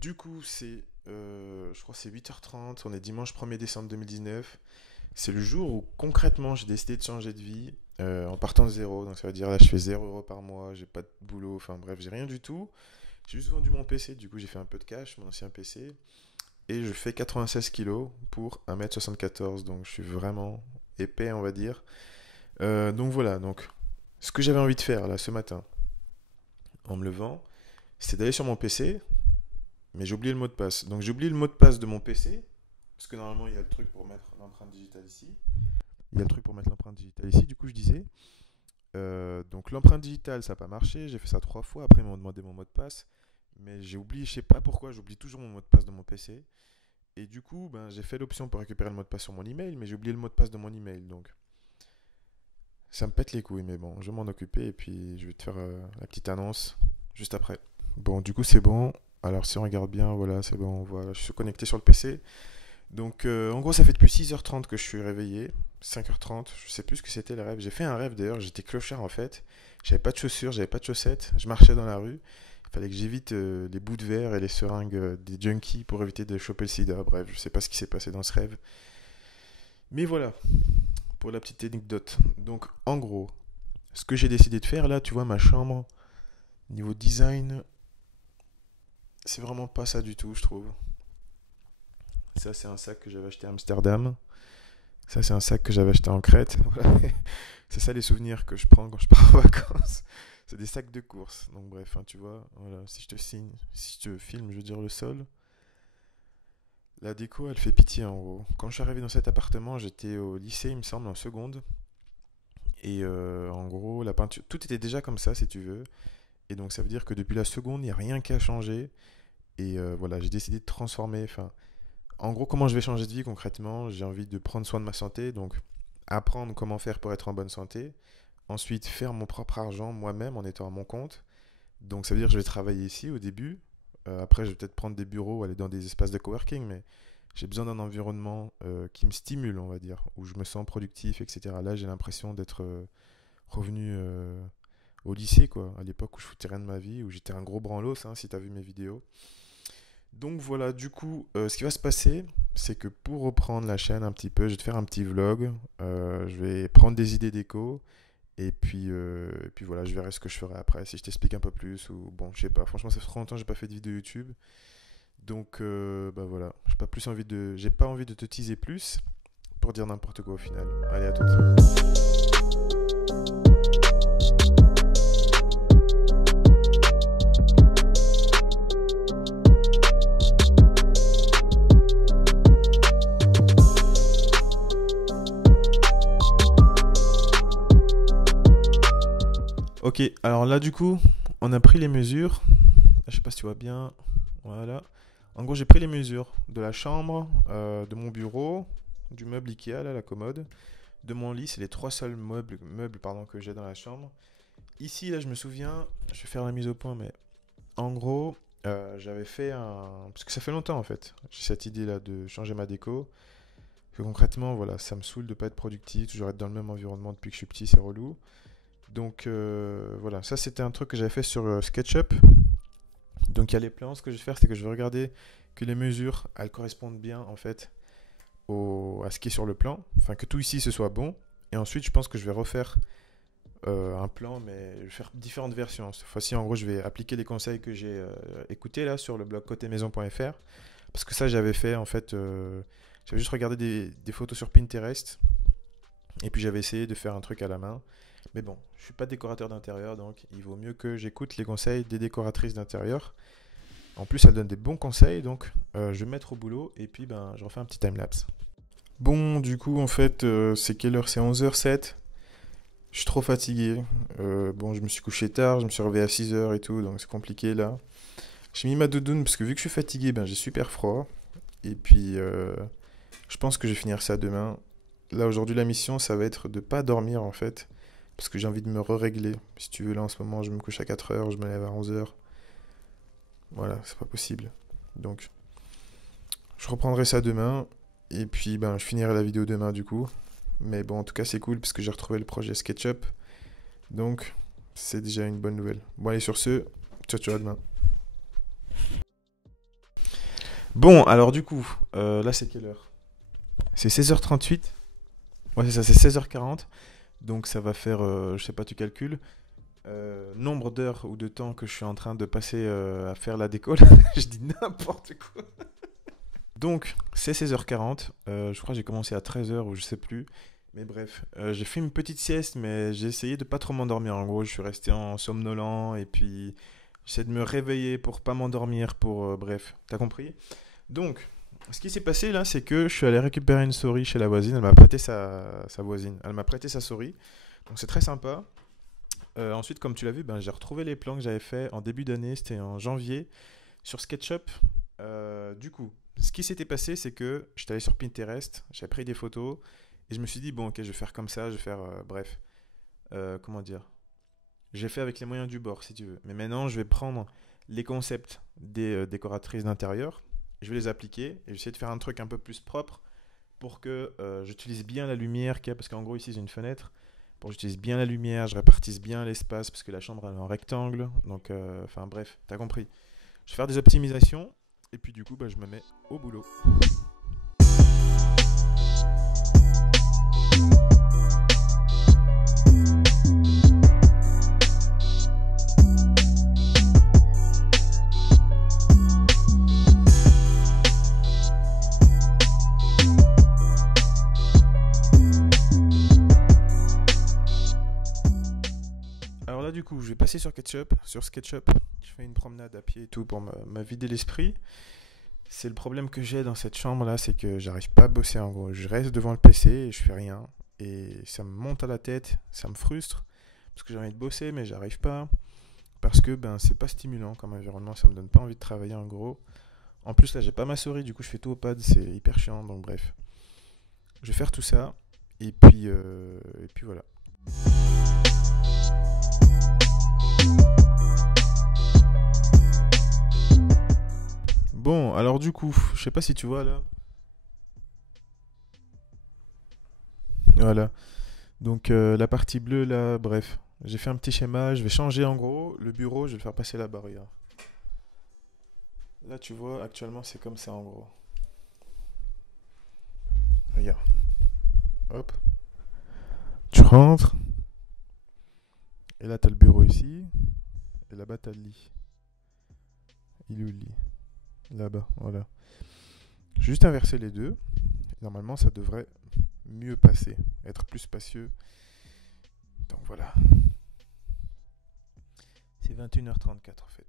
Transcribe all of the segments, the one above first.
Du coup, je crois que c'est 8h30, on est dimanche 1er décembre 2019. C'est le jour où concrètement j'ai décidé de changer de vie en partant de zéro. Donc ça veut dire là je fais 0 € par mois, j'ai pas de boulot, enfin bref, j'ai rien du tout. J'ai juste vendu mon PC, du coup j'ai fait un peu de cash, mon ancien PC. Et je fais 96 kilos pour 1m74, donc je suis vraiment épais on va dire. Donc voilà, donc ce que j'avais envie de faire là ce matin en me levant, c'était d'aller sur mon PC, mais j'ai oublié le mot de passe. Donc j'ai oublié le mot de passe de mon PC, parce que normalement il y a le truc pour mettre l'empreinte digitale ici. Il y a le truc pour mettre l'empreinte digitale ici, du coup je disais. Donc l'empreinte digitale ça n'a pas marché, j'ai fait ça 3 fois, après ils m'ont demandé mon mot de passe. Mais j'ai oublié, je sais pas pourquoi, j'oublie toujours mon mot de passe de mon PC. Et du coup, ben, j'ai fait l'option pour récupérer le mot de passe sur mon email, mais j'ai oublié le mot de passe de mon email. Donc ça me pète les couilles, mais bon, je vais m'en occuper et puis je vais te faire la petite annonce juste après. Bon, du coup c'est bon. Alors si on regarde bien, voilà, c'est bon, voilà, je suis connecté sur le PC. Donc en gros ça fait depuis 6h30 que je suis réveillé, 5h30, je sais plus ce que c'était le rêve. J'ai fait un rêve d'ailleurs, j'étais clochard en fait. J'avais pas de chaussures, j'avais pas de chaussettes, je marchais dans la rue. Il fallait que j'évite les bouts de verre et les seringues des junkies pour éviter de choper le sida. Bref, je sais pas ce qui s'est passé dans ce rêve. Mais voilà, pour la petite anecdote. Donc en gros, ce que j'ai décidé de faire là, tu vois, ma chambre, niveau design, c'est vraiment pas ça du tout, je trouve. Ça, c'est un sac que j'avais acheté à Amsterdam. Ça, c'est un sac que j'avais acheté en Crète. Voilà. C'est ça les souvenirs que je prends quand je pars en vacances. C'est des sacs de course. Donc bref, hein, tu vois, voilà, si je te filme, je veux dire le sol. La déco, elle fait pitié en gros. Quand je suis arrivé dans cet appartement, j'étais au lycée, il me semble, en seconde. Et en gros, la peinture, tout était déjà comme ça, si tu veux. Et donc ça veut dire que depuis la seconde, il n'y a rien qui a changé. Et voilà, j'ai décidé de transformer. Enfin, en gros, comment je vais changer de vie concrètement? J'ai envie de prendre soin de ma santé, donc apprendre comment faire pour être en bonne santé. Ensuite, faire mon propre argent moi-même en étant à mon compte. Donc ça veut dire que je vais travailler ici au début. Après, je vais peut-être prendre des bureaux, aller dans des espaces de coworking, mais j'ai besoin d'un environnement qui me stimule, on va dire, où je me sens productif, etc. Là, j'ai l'impression d'être revenu au lycée, quoi, à l'époque où je foutais rien de ma vie, où j'étais un gros branlos, hein, si t'as vu mes vidéos. Donc voilà, du coup, ce qui va se passer, c'est que pour reprendre la chaîne un petit peu, je vais te faire un petit vlog. Je vais prendre des idées déco. Et puis voilà, je verrai ce que je ferai après. Si je t'explique un peu plus ou bon, je sais pas. Franchement, ça fait trop longtemps que j'ai pas fait de vidéo YouTube. Donc bah voilà, j'ai pas envie de te teaser plus pour dire n'importe quoi au final. Allez, à toutes. Ok, alors là du coup, on a pris les mesures. Je sais pas si tu vois bien. Voilà. En gros, j'ai pris les mesures de la chambre, de mon bureau, du meuble Ikea, là, la commode, de mon lit. C'est les trois seuls meubles pardon, que j'ai dans la chambre. Ici, là, je me souviens, je vais faire la mise au point, mais en gros, j'avais fait un. Parce que ça fait longtemps en fait. J'ai cette idée là de changer ma déco. Parce que concrètement, voilà, ça me saoule de pas être productif, toujours être dans le même environnement depuis que je suis petit, c'est relou. Donc voilà, ça c'était un truc que j'avais fait sur SketchUp. Donc il y a les plans, ce que je vais faire c'est que je vais regarder que les mesures elles correspondent bien en fait à ce qui est sur le plan, enfin que tout ici ce soit bon. Et ensuite je pense que je vais refaire un plan, mais je vais faire différentes versions. Cette fois-ci en gros je vais appliquer les conseils que j'ai écoutés là sur le blog côtémaison.fr. Parce que ça j'avais fait en fait, j'avais juste regardé des photos sur Pinterest. Et puis j'avais essayé de faire un truc à la main. Mais bon, je suis pas décorateur d'intérieur, donc il vaut mieux que j'écoute les conseils des décoratrices d'intérieur. En plus, elles donnent des bons conseils, donc je vais me mettre au boulot et puis ben, je refais un petit timelapse. Bon, du coup, en fait, c'est quelle heure? C'est 11h07. Je suis trop fatigué. Bon, je me suis couché tard, je me suis réveillé à 6h et tout, donc c'est compliqué là. J'ai mis ma doudoune parce que vu que je suis fatigué, ben, j'ai super froid. Et puis, je pense que je vais finir ça demain. Là, aujourd'hui, la mission, ça va être de pas dormir en fait. Parce que j'ai envie de me régler. Si tu veux, là en ce moment, je me couche à 4h, je me lève à 11h. Voilà, c'est pas possible. Donc, je reprendrai ça demain. Et puis, ben, je finirai la vidéo demain du coup. Mais bon, en tout cas, c'est cool parce que j'ai retrouvé le projet SketchUp. Donc, c'est déjà une bonne nouvelle. Bon, allez, sur ce, ciao, ciao, à demain. Bon, alors du coup, là c'est quelle heure? C'est 16h38. Ouais, c'est ça, c'est 16h40. Donc ça va faire, je sais pas, tu calcules, nombre d'heures ou de temps que je suis en train de passer à faire la déco. Je dis n'importe quoi. Donc, c'est 16h40. Je crois que j'ai commencé à 13h ou je sais plus. Mais bref, j'ai fait une petite sieste, mais j'ai essayé de pas trop m'endormir. En gros, je suis resté en somnolent et puis j'essaie de me réveiller pour pas m'endormir. Bref, t'as compris? Donc, ce qui s'est passé là, c'est que je suis allé récupérer une souris chez la voisine. Elle m'a prêté sa voisine. Elle m'a prêté sa souris. Donc, c'est très sympa. Ensuite, comme tu l'as vu, ben, j'ai retrouvé les plans que j'avais fait en début d'année. C'était en janvier sur SketchUp. Du coup, ce qui s'était passé, c'est que j'étais allé sur Pinterest, j'ai pris des photos et je me suis dit, bon, ok, je vais faire comme ça, je vais faire, bref, comment dire, j'ai fait avec les moyens du bord, si tu veux. Mais maintenant, je vais prendre les concepts des décoratrices d'intérieur, je vais les appliquer et je vais essayer de faire un truc un peu plus propre pour que j'utilise bien la lumière qu'il y a, parce qu'en gros, ici, j'ai une fenêtre. Pour que j'utilise bien la lumière, je répartisse bien l'espace, parce que la chambre elle est en rectangle. Donc, enfin bref, t'as compris. Je vais faire des optimisations et puis du coup, bah, je me mets au boulot. Alors là, du coup, je vais passer sur SketchUp. Je fais une promenade à pied et tout pour me vider l'esprit. C'est le problème que j'ai dans cette chambre là, c'est que j'arrive pas à bosser en gros. Je reste devant le PC et je fais rien. Et ça me monte à la tête, ça me frustre. Parce que j'ai envie de bosser, mais j'arrive pas. Parce que ben c'est pas stimulant comme environnement, ça me donne pas envie de travailler en gros. En plus là j'ai pas ma souris, du coup je fais tout au pad, c'est hyper chiant, donc bref. Je vais faire tout ça, et puis voilà. Bon, alors du coup, je sais pas si tu vois là. Voilà. Donc la partie bleue là, bref. J'ai fait un petit schéma, je vais changer en gros. Le bureau, je vais le faire passer là-bas, regarde. Là tu vois, actuellement c'est comme ça en gros. Regarde. Hop. Tu rentres. Et là t'as le bureau ici. Et là-bas t'as le lit. Il est où le lit? Là-bas, voilà. Juste inverser les deux. Normalement ça devrait mieux passer. Être plus spacieux. Donc voilà. C'est 21h34 en fait.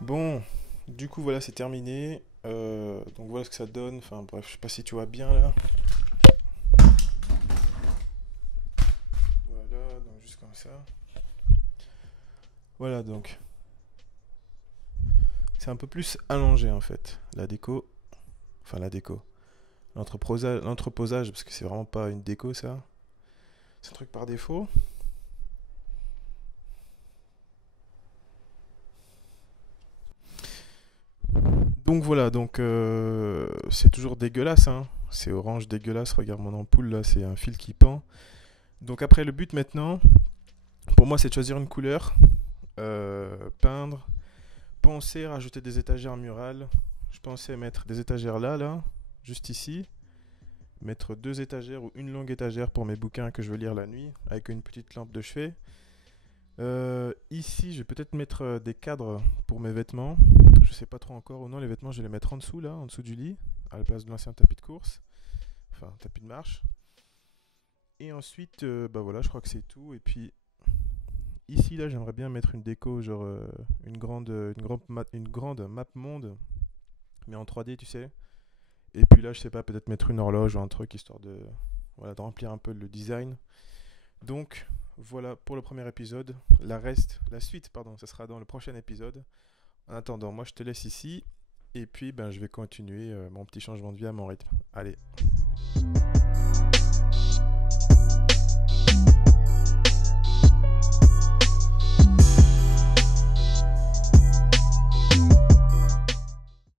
Bon, du coup voilà, c'est terminé. Donc voilà ce que ça donne. Enfin bref, je sais pas si tu vois bien là. Voilà, donc juste comme ça. Voilà donc. C'est un peu plus allongé en fait. La déco. Enfin la déco. L'entreposage, parce que c'est vraiment pas une déco ça. C'est un truc par défaut. Donc voilà, donc c'est toujours dégueulasse, hein. C'est orange dégueulasse, regarde mon ampoule là, c'est un fil qui pend. Donc après le but maintenant, pour moi c'est de choisir une couleur, peindre, penser à rajouter des étagères murales. Je pensais mettre des étagères là, juste ici. Mettre deux étagères ou une longue étagère pour mes bouquins que je veux lire la nuit, avec une petite lampe de chevet. Ici, je vais peut-être mettre des cadres pour mes vêtements. Je sais pas trop encore. Ou non, les vêtements, je vais les mettre en dessous, là, en dessous du lit, à la place de l'ancien tapis de course. Enfin, tapis de marche. Et ensuite, bah voilà, je crois que c'est tout. Et puis, ici, là, j'aimerais bien mettre une déco, genre une grande map monde, mais en 3D, tu sais. Et puis là, je sais pas, peut-être mettre une horloge ou un truc, histoire de, voilà, de remplir un peu le design. Donc, voilà pour le premier épisode. La suite, pardon, ça sera dans le prochain épisode. En attendant, moi je te laisse ici. Et puis, ben, je vais continuer mon petit changement de vie à mon rythme. Allez.